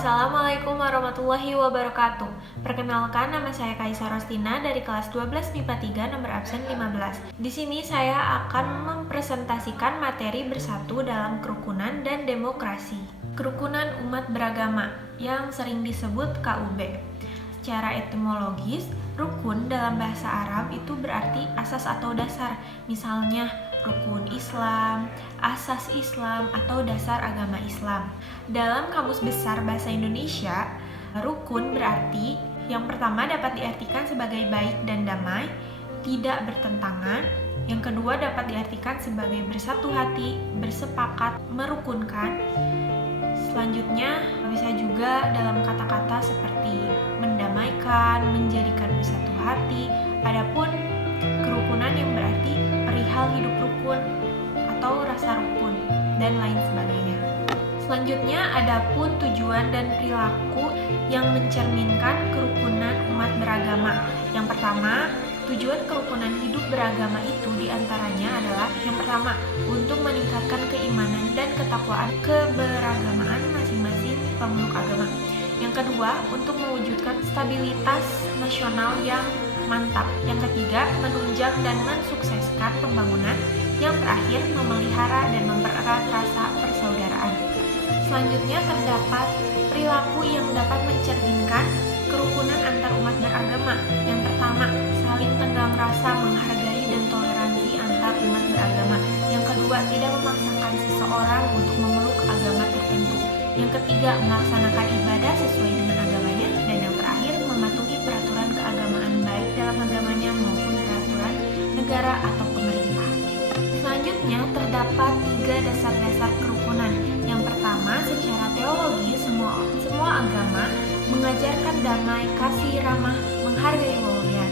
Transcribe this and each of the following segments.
Assalamualaikum warahmatullahi wabarakatuh. Perkenalkan, nama saya Kaisa Rostina dari kelas 12 MIPA 3 nomor absen 15. Di sini saya akan mempresentasikan materi bersatu dalam kerukunan dan demokrasi. Kerukunan umat beragama yang sering disebut KUB. Secara etimologis, rukun dalam bahasa Arab itu berarti asas atau dasar. Misalnya rukun Islam, asas Islam, atau dasar agama Islam. Dalam Kamus Besar Bahasa Indonesia, rukun berarti yang pertama dapat diartikan sebagai baik dan damai, tidak bertentangan. Yang kedua dapat diartikan sebagai bersatu hati, bersepakat, merukunkan. Selanjutnya bisa juga dalam kata-kata seperti mendamaikan, menjadikan bersatu hati. Adapun kerukunan yang berarti perihal hidup rukun atau rasa rukun dan lain sebagainya. Selanjutnya adapun tujuan dan perilaku yang mencerminkan kerukunan umat beragama. Yang pertama, tujuan kerukunan hidup beragama itu diantaranya adalah yang pertama, untuk meningkatkan keimanan dan ketakwaan keberagamaan masing-masing pemeluk agama. Yang kedua, untuk mewujudkan stabilitas nasional yang mantap. Yang ketiga, menunjang dan mensukseskan pembangunan. Yang terakhir, memelihara dan mempererat rasa persaudaraan. Selanjutnya terdapat perilaku yang dapat mencerminkan kerukunan antar umat beragama. Yang pertama, saling tenggang rasa, menghargai dan toleransi antar umat beragama. Yang kedua, tidak memaksakan seseorang untuk memeluk agama tertentu. Yang ketiga, melaksanakan ibadah sesuai dengan agamanya. Dan yang terakhir, mematuhi peraturan keagamaan baik dalam agamanya maupun peraturan negara atau pemerintah. Selanjutnya terdapat 3 dasar-dasar kerukunan. Yang pertama, secara teologi semua agama mengajarkan damai, kasih, ramah, menghargai walian.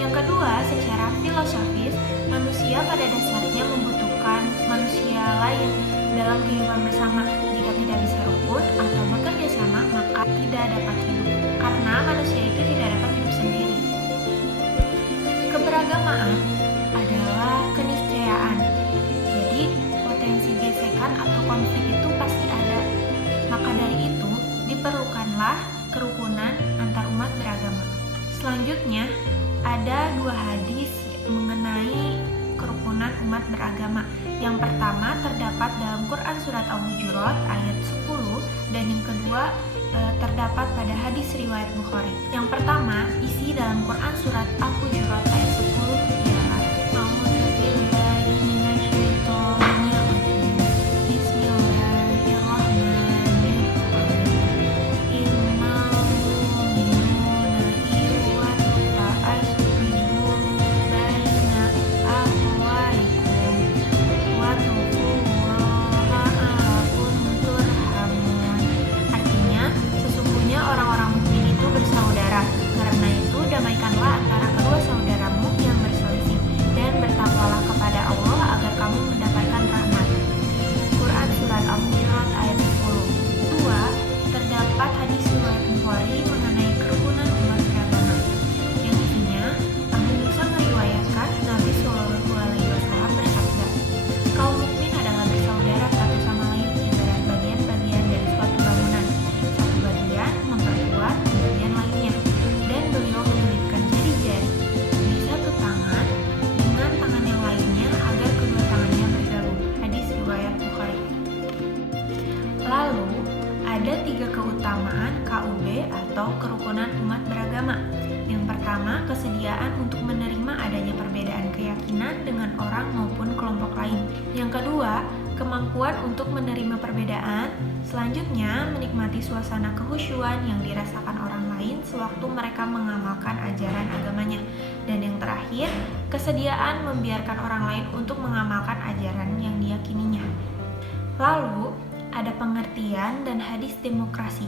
Yang kedua, secara filosofis manusia pada dasarnya membutuhkan manusia lain dalam kehidupan bersama. Jika tidak bisa rukun atau bekerja sama, maka tidak dapat hidup, karena manusia itu tidak dapat hidup sendiri. Keberagamaan adalah keniscayaan. Jadi, potensi gesekan atau konflik itu pasti ada. Maka dari itu, diperlukanlah kerukunan antar umat beragama. Selanjutnya, ada 2 hadis mengenai kerukunan umat beragama. Yang pertama terdapat dalam Quran Surat Al-Hujurat ayat 10, dan yang kedua terdapat pada hadis riwayat Bukhari. Yang pertama, isi dalam Quran Surat Al-Hujurat ayat 10 ialah atau kerukunan umat beragama. Yang pertama, kesediaan untuk menerima adanya perbedaan keyakinan dengan orang maupun kelompok lain. Yang kedua, kemampuan untuk menerima perbedaan. Selanjutnya, menikmati suasana kehusyuan yang dirasakan orang lain sewaktu mereka mengamalkan ajaran agamanya. Dan yang terakhir, kesediaan membiarkan orang lain untuk mengamalkan ajaran yang diyakininya. Lalu, ada pengertian dan hadis demokrasi.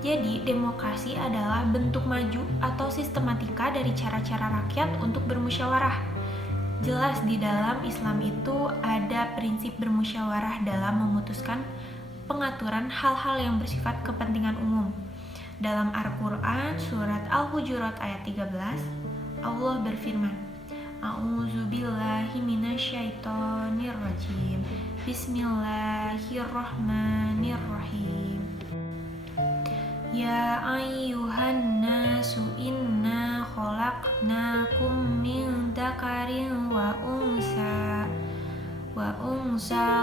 Jadi, demokrasi adalah bentuk maju atau sistematika dari cara-cara rakyat untuk bermusyawarah. Jelas di dalam Islam itu ada prinsip bermusyawarah dalam memutuskan pengaturan hal-hal yang bersifat kepentingan umum. Dalam Al-Quran, surat Al-Hujurat ayat 13, Allah berfirman, A'udzubillahi minasyaitonirrajim. Bismillahirrahmanirrahim. Ya ayyuhan nasu inna khalaqnakum min dzakarin wa unsa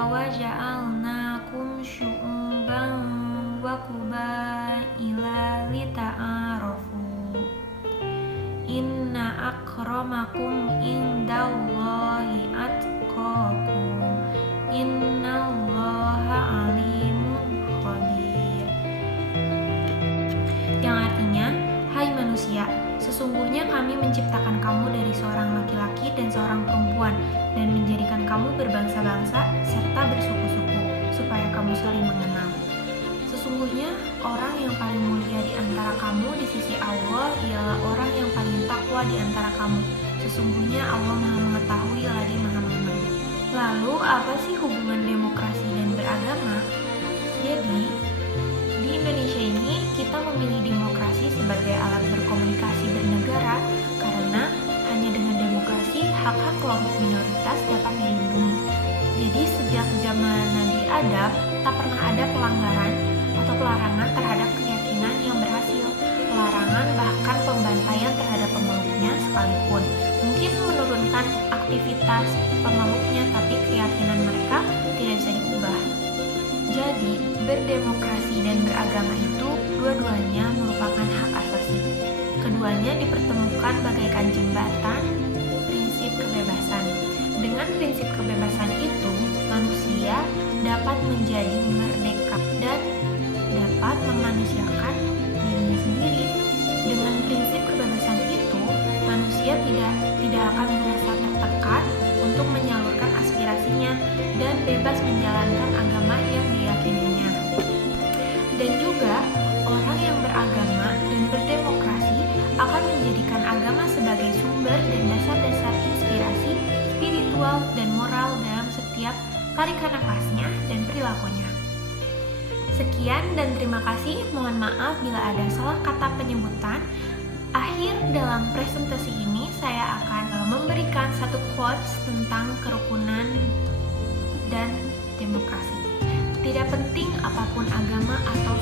wa ja'alnakum syu'uban wa qabaila lita'arafu. Inna akramakum indallahi atqakum. Innallaha alimun khabir. Yang artinya, hai manusia, sesungguhnya kami menciptakan kamu dari seorang laki-laki dan seorang perempuan dan menjadikan kamu berbangsa-bangsa serta bersuku-suku supaya kamu saling mengenal. Sesungguhnya orang yang paling mulia di antara kamu di sisi Allah ialah orang yang paling takwa di antara kamu. Sesungguhnya Allah Maha Mengetahui lagi Maha Mengenal. Lalu apa sih hubungan demokrasi dan beragama? Jadi, di Indonesia ini kita memilih demokrasi sebagai alat berkomunikasi bernegara karena hanya dengan demokrasi hak-hak kelompok minoritas dapat dilindungi. Jadi sejak zaman Nabi Adam tak pernah ada pelanggaran atau pelarangan terhadap keyakinan yang berhasil. Pelarangan bahkan pembantaian terhadap pemeluknya sekalipun mungkin menurunkan aktivitas pemeluknya, tapi keyakinan mereka tidak bisa diubah. Jadi, berdemokrasi dan beragama itu dua-duanya merupakan hak asasi. Keduanya dipertemukan bagaikan jembatan prinsip kebebasan. Dengan prinsip kebebasan itu, manusia dapat menjadi merdeka dan dapat memanusiakan dirinya sendiri. Dengan prinsip kebebasan itu, manusia tidak akan merasa tertekan untuk menyalurkan aspirasinya dan bebas menjalankan agama yang diyakininya. Dan juga, orang yang beragama dan berdemokrasi akan menjadikan agama sebagai sumber dan dasar-dasar inspirasi spiritual dan moral dalam setiap tarikan nafasnya dan perilakunya. Sekian dan terima kasih. Mohon maaf bila ada salah kata penyebutan. Akhir dalam presentasi ini saya akan memberikan satu quotes tentang kerukunan dan demokrasi. Tidak penting apapun agama atau